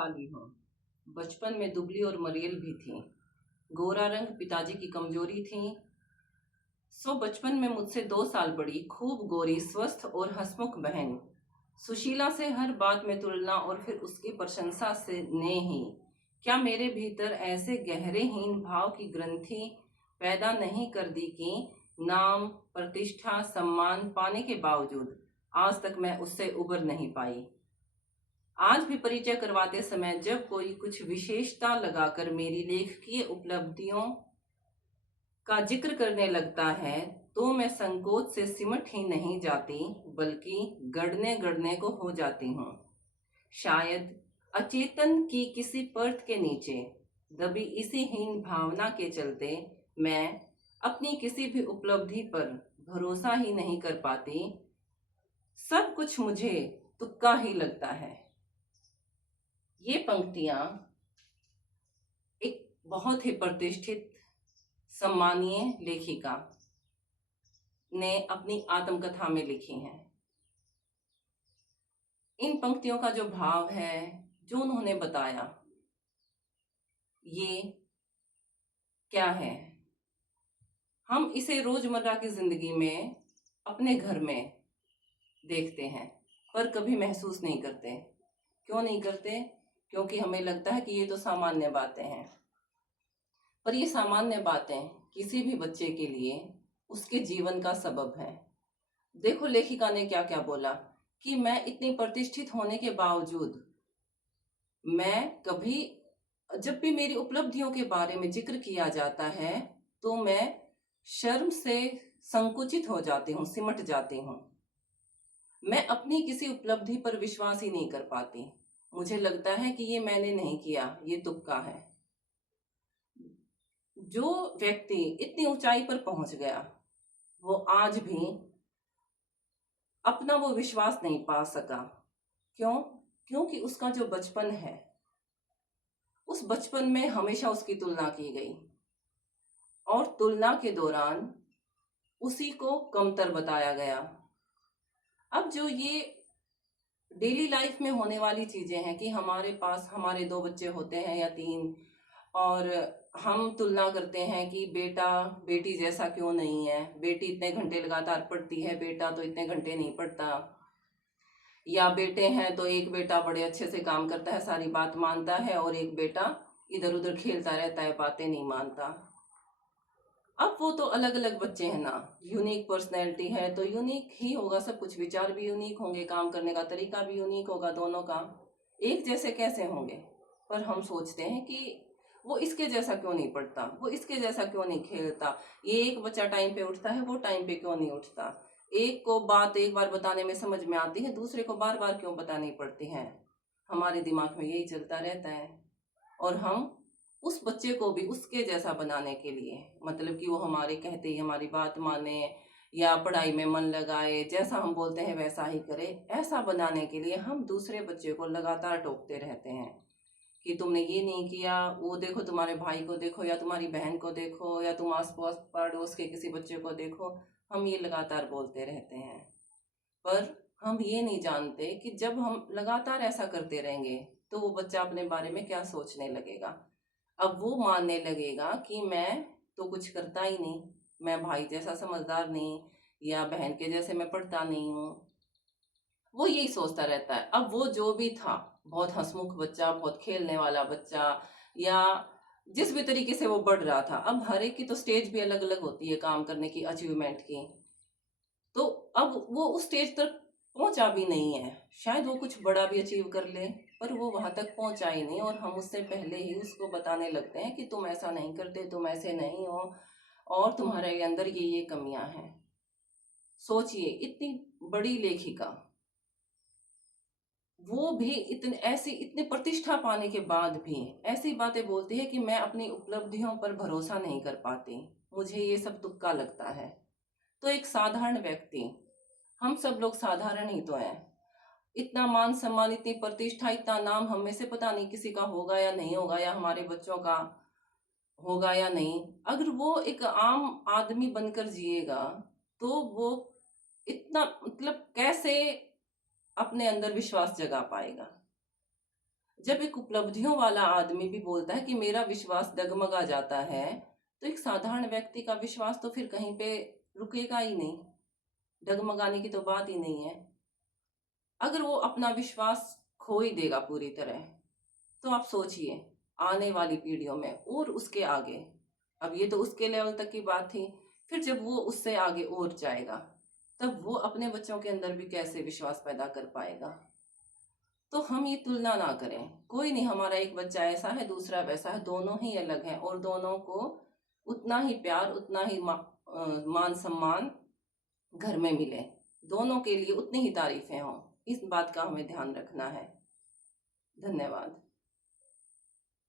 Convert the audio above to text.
साली हूँ। बचपन में दुबली और मरियल भी थी। गोरा रंग पिताजी की कमजोरी थी। बचपन में मुझसे 2 साल बड़ी, खूब गोरी, स्वस्थ और हंसमुख बहन सुशीला से हर बात में तुलना और फिर उसकी प्रशंसा से ने ही क्या मेरे भीतर ऐसे गहरे हीन भाव की ग्रंथि पैदा नहीं कर दी कि नाम, प्रतिष्ठा, सम्मान पाने के बावजूद आज तक मैं उससे उबर नहीं पाई। आज भी परिचय करवाते समय जब कोई कुछ विशेषता लगाकर मेरी लेखकीय उपलब्धियों का जिक्र करने लगता है तो मैं संकोच से सिमट ही नहीं जाती, बल्कि गड़ने गड़ने को हो जाती हूँ। शायद अचेतन की किसी परत के नीचे दबी इसी हीन भावना के चलते मैं अपनी किसी भी उपलब्धि पर भरोसा ही नहीं कर पाती। सब कुछ मुझे तुक्का ही लगता है। ये पंक्तियां एक बहुत ही प्रतिष्ठित सम्मानीय लेखिका ने अपनी आत्मकथा में लिखी हैं। इन पंक्तियों का जो भाव है, जो उन्होंने बताया, ये क्या है? हम इसे रोजमर्रा की जिंदगी में अपने घर में देखते हैं पर कभी महसूस नहीं करते। क्यों नहीं करते? क्योंकि हमें लगता है कि ये तो सामान्य बातें हैं। पर ये सामान्य बातें किसी भी बच्चे के लिए उसके जीवन का सबब है। देखो लेखिका ने क्या क्या बोला कि मैं इतनी प्रतिष्ठित होने के बावजूद मैं कभी, जब भी मेरी उपलब्धियों के बारे में जिक्र किया जाता है तो मैं शर्म से संकुचित हो जाती हूँ, सिमट जाती हूँ। मैं अपनी किसी उपलब्धि पर विश्वास ही नहीं कर पाती। मुझे लगता है कि ये मैंने नहीं किया, ये तुक्का है। जो व्यक्ति इतनी ऊंचाई पर पहुंच गया वो आज भी अपना वो विश्वास नहीं पा सका। क्यों? क्योंकि उसका जो बचपन है, उस बचपन में हमेशा उसकी तुलना की गई और तुलना के दौरान उसी को कमतर बताया गया। अब जो ये डेली लाइफ में होने वाली चीजें हैं कि हमारे पास हमारे 2 बच्चे होते हैं या 3, और हम तुलना करते हैं कि बेटा बेटी जैसा क्यों नहीं है, बेटी इतने घंटे लगातार पढ़ती है, बेटा तो इतने घंटे नहीं पढ़ता। या बेटे हैं तो एक बेटा बड़े अच्छे से काम करता है, सारी बात मानता है, और एक बेटा इधर उधर खेलता रहता है, बातें नहीं मानता। अब वो तो अलग अलग बच्चे हैं ना, यूनिक पर्सनैलिटी है तो यूनिक ही होगा सब कुछ, विचार भी यूनिक होंगे, काम करने का तरीका भी यूनिक होगा, दोनों का एक जैसे कैसे होंगे? पर हम सोचते हैं कि वो इसके जैसा क्यों नहीं पढ़ता, वो इसके जैसा क्यों नहीं खेलता, ये एक बच्चा टाइम पे उठता है वो टाइम पे क्यों नहीं उठता, एक को बात एक बार बताने में समझ में आती है, दूसरे को बार बार क्यों बतानी पड़ती है। हमारे दिमाग में यही चलता रहता है और हम उस बच्चे को भी उसके जैसा बनाने के लिए, मतलब कि वो हमारे कहते ही हमारी बात माने या पढ़ाई में मन लगाए, जैसा हम बोलते हैं वैसा ही करे, ऐसा बनाने के लिए हम दूसरे बच्चे को लगातार टोकते रहते हैं कि तुमने ये नहीं किया, वो देखो तुम्हारे भाई को देखो या तुम्हारी बहन को देखो या तुम आस पास पड़ोस के किसी बच्चे को देखो। हम ये लगातार बोलते रहते हैं पर हम ये नहीं जानते कि जब हम लगातार ऐसा करते रहेंगे तो वो बच्चा अपने बारे में क्या सोचने लगेगा। अब वो मानने लगेगा कि मैं तो कुछ करता ही नहीं, मैं भाई जैसा समझदार नहीं या बहन के जैसे मैं पढ़ता नहीं हूँ। वो यही सोचता रहता है। अब वो जो भी था, बहुत हंसमुख बच्चा, बहुत खेलने वाला बच्चा, या जिस भी तरीके से वो बढ़ रहा था, अब हर एक की तो स्टेज भी अलग अलग होती है काम करने की, अचीवमेंट की। तो अब वो उस स्टेज तक पहुंचा भी नहीं है। शायद वो कुछ बड़ा भी अचीव कर ले पर वो वहां तक पहुंचा ही नहीं, और हम उससे पहले ही उसको बताने लगते हैं कि तुम ऐसा नहीं करते, तुम ऐसे नहीं हो, और तुम्हारे अंदर ये कमियां हैं। सोचिए, इतनी बड़ी लेखिका, वो भी इतने ऐसी इतनी प्रतिष्ठा पाने के बाद भी ऐसी बातें बोलती है कि मैं अपनी उपलब्धियों पर भरोसा नहीं कर पाती, मुझे ये सब तुक्का लगता है। तो एक साधारण व्यक्ति, हम सब लोग साधारण ही तो हैं, इतना मान सम्मान, इतनी प्रतिष्ठा, इतना नाम हम में से पता नहीं किसी का होगा या नहीं होगा, या हमारे बच्चों का होगा या नहीं। अगर वो एक आम आदमी बनकर जिएगा तो वो इतना, मतलब कैसे अपने अंदर विश्वास जगा पाएगा? जब एक उपलब्धियों वाला आदमी भी बोलता है कि मेरा विश्वास डगमगा जाता है, तो एक साधारण व्यक्ति का विश्वास तो फिर कहीं पे रुकेगा ही नहीं, डगमगाने की तो बात ही नहीं है। अगर वो अपना विश्वास खो ही देगा पूरी तरह, तो आप सोचिए आने वाली पीढ़ियों में और उसके आगे, अब ये तो उसके लेवल तक की बात थी, फिर जब वो उससे आगे और जाएगा, तब वो अपने बच्चों के अंदर भी कैसे विश्वास पैदा कर पाएगा। तो हम ये तुलना ना करें, कोई नहीं, हमारा एक बच्चा ऐसा है दूसरा वैसा है, दोनों ही अलग हैं और दोनों को उतना ही प्यार, उतना ही मान सम्मान घर में मिले, दोनों के लिए उतनी ही तारीफें हों, इस बात का हमें ध्यान रखना है। धन्यवाद।